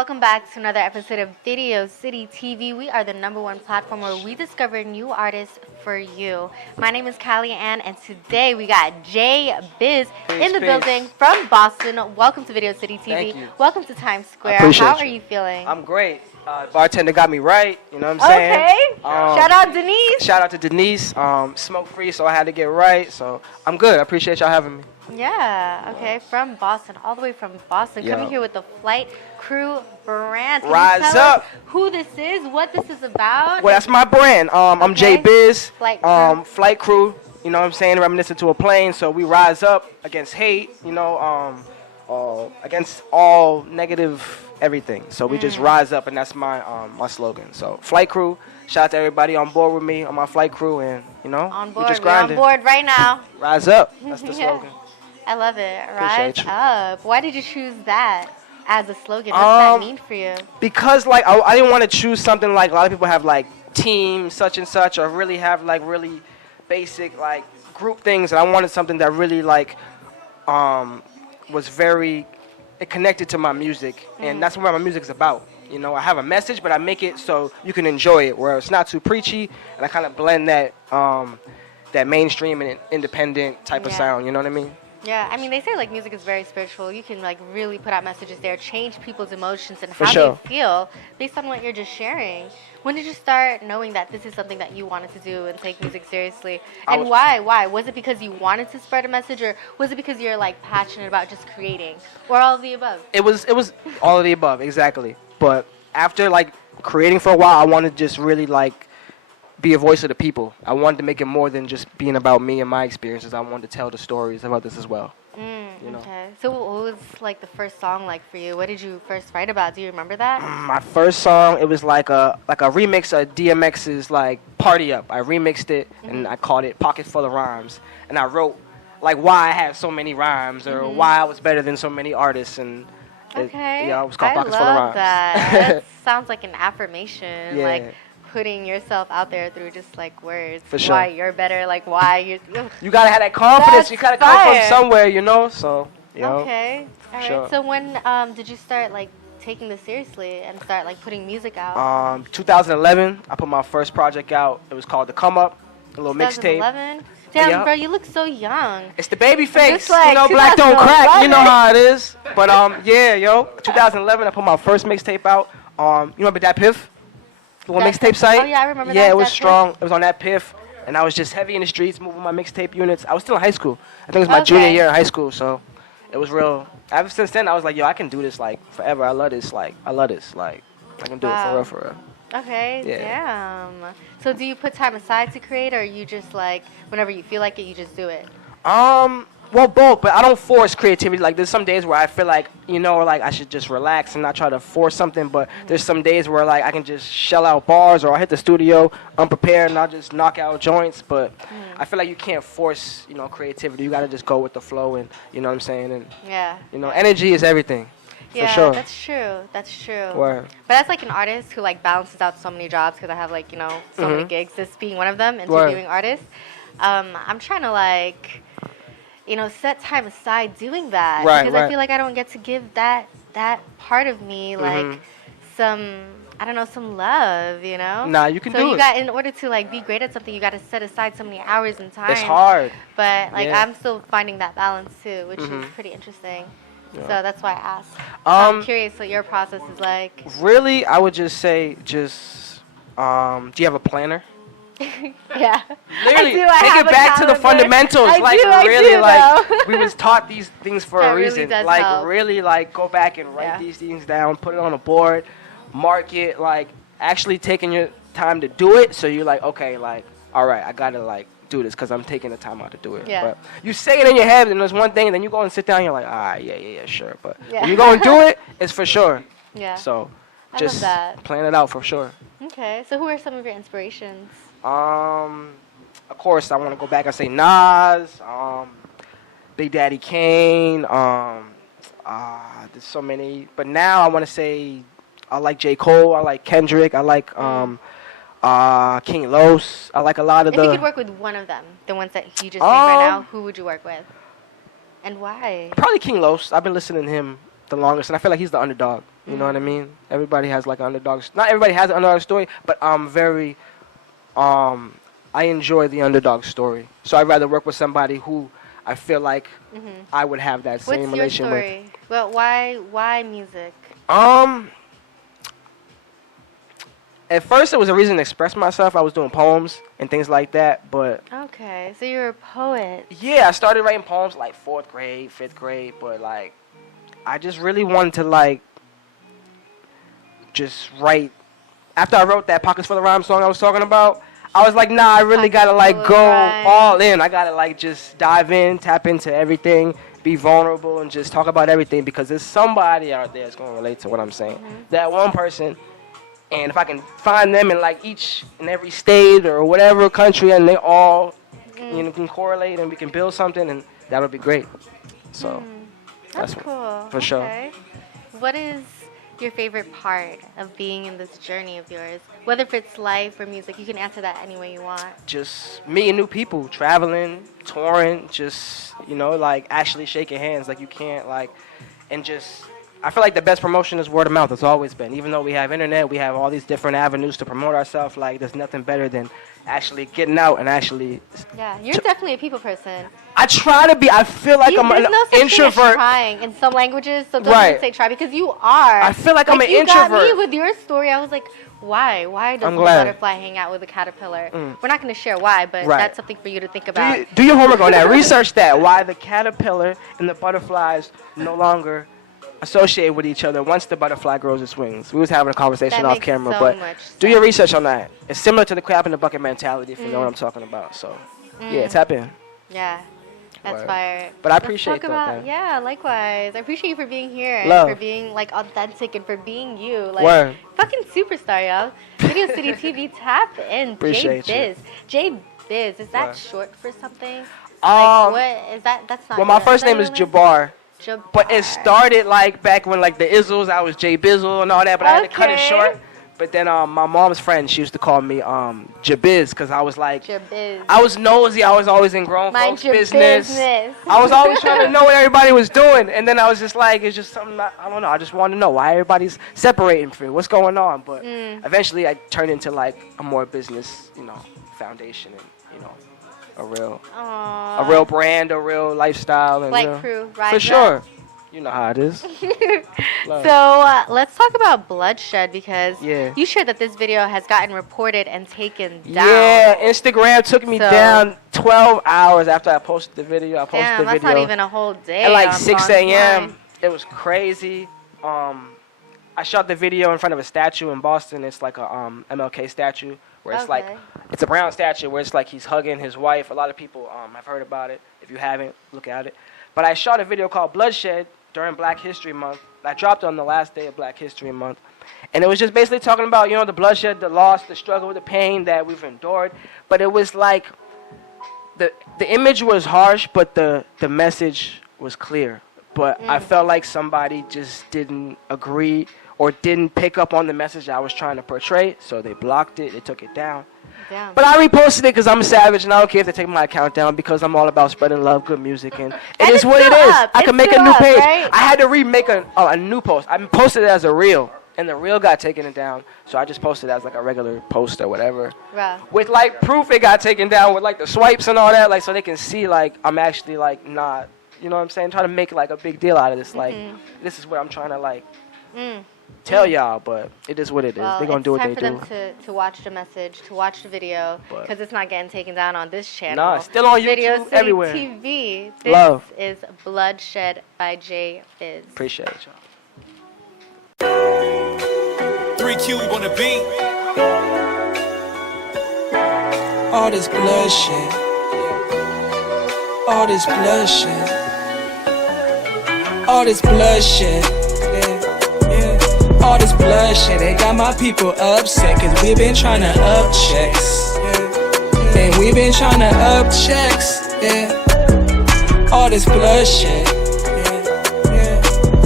welcome back to another episode of Video City TV. We are the #1 platform where we discover new artists for you. My name is Callie Ann, and today we got Jay Biz in the building from Boston. Welcome to Video City TV. Thank you. Welcome to Times Square. How are you feeling? I'm great. Bartender got me right. You know what I'm saying? Okay. Shout out Denise. Shout out to Denise. Smoke free, so I had to get right. So I'm good. I appreciate y'all having me. Yeah, okay, from Boston, all the way from Boston, coming here with the Flight Crew brand. Can Rise you tell up. us who this is, what this is about? Well, that's my brand. I'm J Biz. Flight Crew. Flight Crew. You know what I'm saying? Reminiscent to a plane. So we rise up against hate. You know, against all negative everything. So we just rise up, and that's my my slogan. So Flight Crew. Shout out to everybody on board with me on my Flight Crew, and you know, on board. we just We're on grinding. board right now. Rise up. That's the slogan. I love it. Appreciate Rise you. up. Why did you choose that as a slogan? What does that mean for you? Because like I didn't want to choose something like a lot of people have like team such and such, or really have like really basic like group things, and I wanted something that really like was very connected to my music, and that's what my music is about. You know, I have a message, but I make it so you can enjoy it, where it's not too preachy, and I kind of blend that that mainstream and independent type of sound. You know what I mean? Yeah, I mean, they say like music is very spiritual. You can like really put out messages there, change people's emotions and how they feel based on what you're just sharing. When did you start knowing that this is something that you wanted to do and take music seriously? And why? Why? Was it because you wanted to spread a message, or was it because you're like passionate about just creating, or all of the above? It was all of the above, exactly. But after like creating for a while, I wanted to just really like be a voice of the people. I wanted to make it more than just being about me and my experiences. I wanted to tell the stories about this as well. You know? Okay. So what was like the first song like for you? What did you first write about? Do you remember that? My first song, it was like a remix of DMX's like Party Up. I remixed it and I called it Pocket Full of Rhymes. And I wrote like why I had so many rhymes, or why I was better than so many artists, and it was called Pockets Full of Rhymes. That sounds like an affirmation. Yeah. Like putting yourself out there through just like words. For sure. Why you're better, like why you're. You gotta have that confidence. That's you gotta come from somewhere, you know. So you know. Okay. All right. Sure. So when did you start like taking this seriously and start like putting music out? 2011, I put my first project out. It was called The Come Up, a little mixtape. 2011. Damn, bro, you look so young. It's the baby face. Like you know, black don't crack. You know how it is. But yeah, yo, 2011, I put my first mixtape out. You remember that Piff? The little mixtape site? Oh yeah, I remember that. Yeah, it was strong. It was on that Piff, and I was just heavy in the streets, moving my mixtape units. I was still in high school. I think it was my junior year in high school, so it was real. Ever since then, I was like, yo, I can do this like forever. I love this. Like, I can do it for real. Okay, yeah. damn. So do you put time aside to create, or you just like whenever you feel like it, you just do it? Well, both, but I don't force creativity. Like, there's some days where I feel like, you know, like I should just relax and not try to force something, but there's some days where like I can just shell out bars, or I'll hit the studio unprepared and I'll just knock out joints, but I feel like you can't force, you know, creativity. You gotta just go with the flow, and you know what I'm saying? And you know, energy is everything. For sure. That's true. That's true. Word. But as like an artist who like balances out so many jobs, because I have like, you know, so many gigs, this being one of them, interviewing artists, I'm trying to like, you know, set time aside doing that, because I feel like I don't get to give that part of me like some, I don't know, some love, you know? Nah, you can do it. So you got, in order to like be great at something, you got to set aside so many hours and time. It's hard. But like I'm still finding that balance too, which is pretty interesting. Yeah. So that's why I asked. I'm curious what your process is like. Really, I would just say, do you have a planner? Yeah. Literally, I do. take it back to the fundamentals. I we was taught these things for a reason. Really like help. really, like go back and write these things down, put it on a board, mark it. Like actually taking your time to do it. So you're like, okay, like all right, I gotta like do this because I'm taking the time out to do it. Yeah. But you say it in your head, and there's one thing, and then you go and sit down. And you're like, all right, yeah, sure. But when you go and do it, it's for sure. Yeah. So just plan it out for sure. Okay. So who are some of your inspirations? Of course, I want to go back and say Nas, Big Daddy Kane. There's so many, but now I want to say I like J. Cole. I like Kendrick. I like King Los. I like a lot of If you could work with one of them, the ones that you just named right now, who would you work with, and why? Probably King Los. I've been listening to him the longest, and I feel like he's the underdog. You know what I mean? Everybody has like an underdog. Not everybody has an underdog story, but I'm very, I enjoy the underdog story. So I'd rather work with somebody who I feel like I would have that same relation with. What's your story? Well, why music? At first, it was a reason to express myself. I was doing poems and things like that, but... Okay, so you're a poet. Yeah, I started writing poems like 4th grade, 5th grade, but, like, I just really wanted to, like, just write. After I wrote that Pockets for the Rhyme song I was talking about, I was like, nah, I really gotta, like, go all in. I gotta, like, just dive in, tap into everything, be vulnerable, and just talk about everything, because there's somebody out there that's gonna relate to what I'm saying. That one person... And if I can find them in like each and every state or whatever country, and they all, you know, can correlate and we can build something, and that would be great. So that's cool. For sure. What is your favorite part of being in this journey of yours? Whether if it's life or music, you can answer that any way you want. Just meeting new people, traveling, touring, just, you know, like actually shaking hands. Like you can't like, and just. I feel like the best promotion is word of mouth. It's always been. Even though we have internet, we have all these different avenues to promote ourselves. Like, there's nothing better than actually getting out and actually... Yeah, you're definitely a people person. I try to be. I feel like I'm an introvert. Thing as trying in some languages, so don't even say try, because you are. I feel like I'm an introvert. You got me with your story. I was like, why? Why does the butterfly hang out with the caterpillar? We're not going to share why, but that's something for you to think about. Do your homework on that. Research that. Why the caterpillar and the butterflies no longer... associated with each other once the butterfly grows its wings. We was having a conversation off camera, but do your research on that. It's similar to the crab in the bucket mentality, if you know what I'm talking about. So, yeah, tap in. Yeah, that's fire. But I appreciate that. Yeah, likewise. I appreciate you for being here and for being like authentic and for being you. Like fucking superstar, y'all. Video City TV, tap in. Appreciate J-Bizz. J-Bizz. Is that short for something? Like, what is that? That's not. Well, my first name is Jabbar. But it started like back when like the Izzles, I was J-Bizz and all that, but I had to cut it short. But then my mom's friend, she used to call me J-Bizz, because I was like, I was nosy. I was always in grown folks' business. I was always trying to know what everybody was doing. And then I was just like, it's just something, I don't know. I just wanted to know why everybody's separating from me. What's going on? But eventually I turned into like a more business, you know, foundation and, you know, a real brand, a real lifestyle, and like crew, right? For sure. You know how it is. So let's talk about Bloodshed, because you shared that this video has gotten reported and taken down. Yeah, Instagram took me down 12 hours after I posted the video. That's not even a whole day. At like 6 a.m. It was crazy. I shot the video in front of a statue in Boston. It's like a MLK statue. Where it's like, it's a brown statue where it's like he's hugging his wife. A lot of people have heard about it. If you haven't, look at it. But I shot a video called Bloodshed during Black History Month. I dropped it on the last day of Black History Month. And it was just basically talking about, you know, the bloodshed, the loss, the struggle, the pain that we've endured. But it was like, the image was harsh, but the message was clear. But I felt like somebody just didn't agree or didn't pick up on the message I was trying to portray, so they blocked it, they took it down. But I reposted it because I'm a savage, and I don't care if they take my account down, because I'm all about spreading love, good music, and it is what it is. I can make a new page. Right? I had to remake a new post. I posted it as a reel, and the reel got taken down, so I just posted it as like a regular post or whatever. With like proof it got taken down, with like the swipes and all that, like so they can see like I'm actually like not, you know what I'm saying, trying to make like a big deal out of this. Like this is what I'm trying to like tell y'all, but it is what it is. They're going to do what they do. It's time for them to watch the message, to watch the video, because it's not getting taken down on this channel. Nah, it's still on YouTube, Video City everywhere. TV. This is Bloodshed by J-Bizz. Appreciate y'all. 3Q on the beat. All this bloodshed. All this bloodshed. All this bloodshed. All this bloodshed, they got my people upset, cause we been tryna up checks. And we been tryna up checks, All this bloodshed.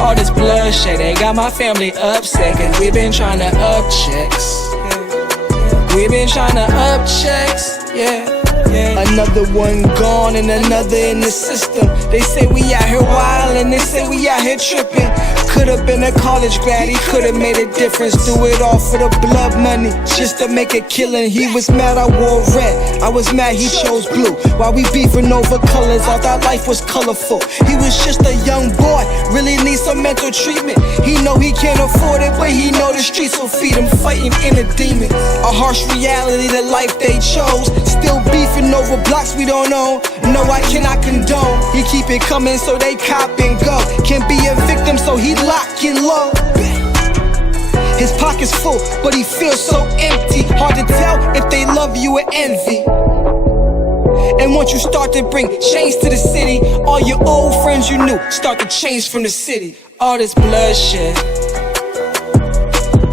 All this bloodshed, they got my family upset, cause we been tryna up checks. We been tryna up checks, Another one gone and another in the system. They say we out here wildin', they say we out here trippin'. could've been a college grad, he could've made a difference. Do it all for the blood money, just to make a killing. He was mad I wore red, I was mad he chose blue. While we beefing over colors, I thought life was colorful. He was just a young boy, really needs some mental treatment. He know he can't afford it, but he know the streets will feed him. Fighting inner demons, a harsh reality, the life they chose. Still beefing over blocks we don't own. No, I cannot condone. He keep it coming, so they cop and go. Can't be a victim, so he locking low. His pocket's full, but he feels so empty. Hard to tell if they love you or envy. And once you start to bring change to the city, all your old friends you knew start to change from the city. All this bloodshed,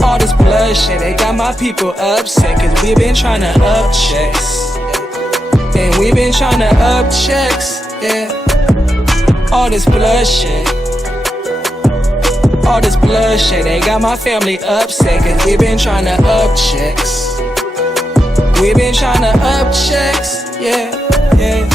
all this bloodshed, they got my people upset. Cause we been tryna up checks, and we been tryna up checks, yeah. All this bloodshed, all this bloodshed, they got my family upset. Cause we been tryna up checks, we been tryna up checks, yeah, yeah.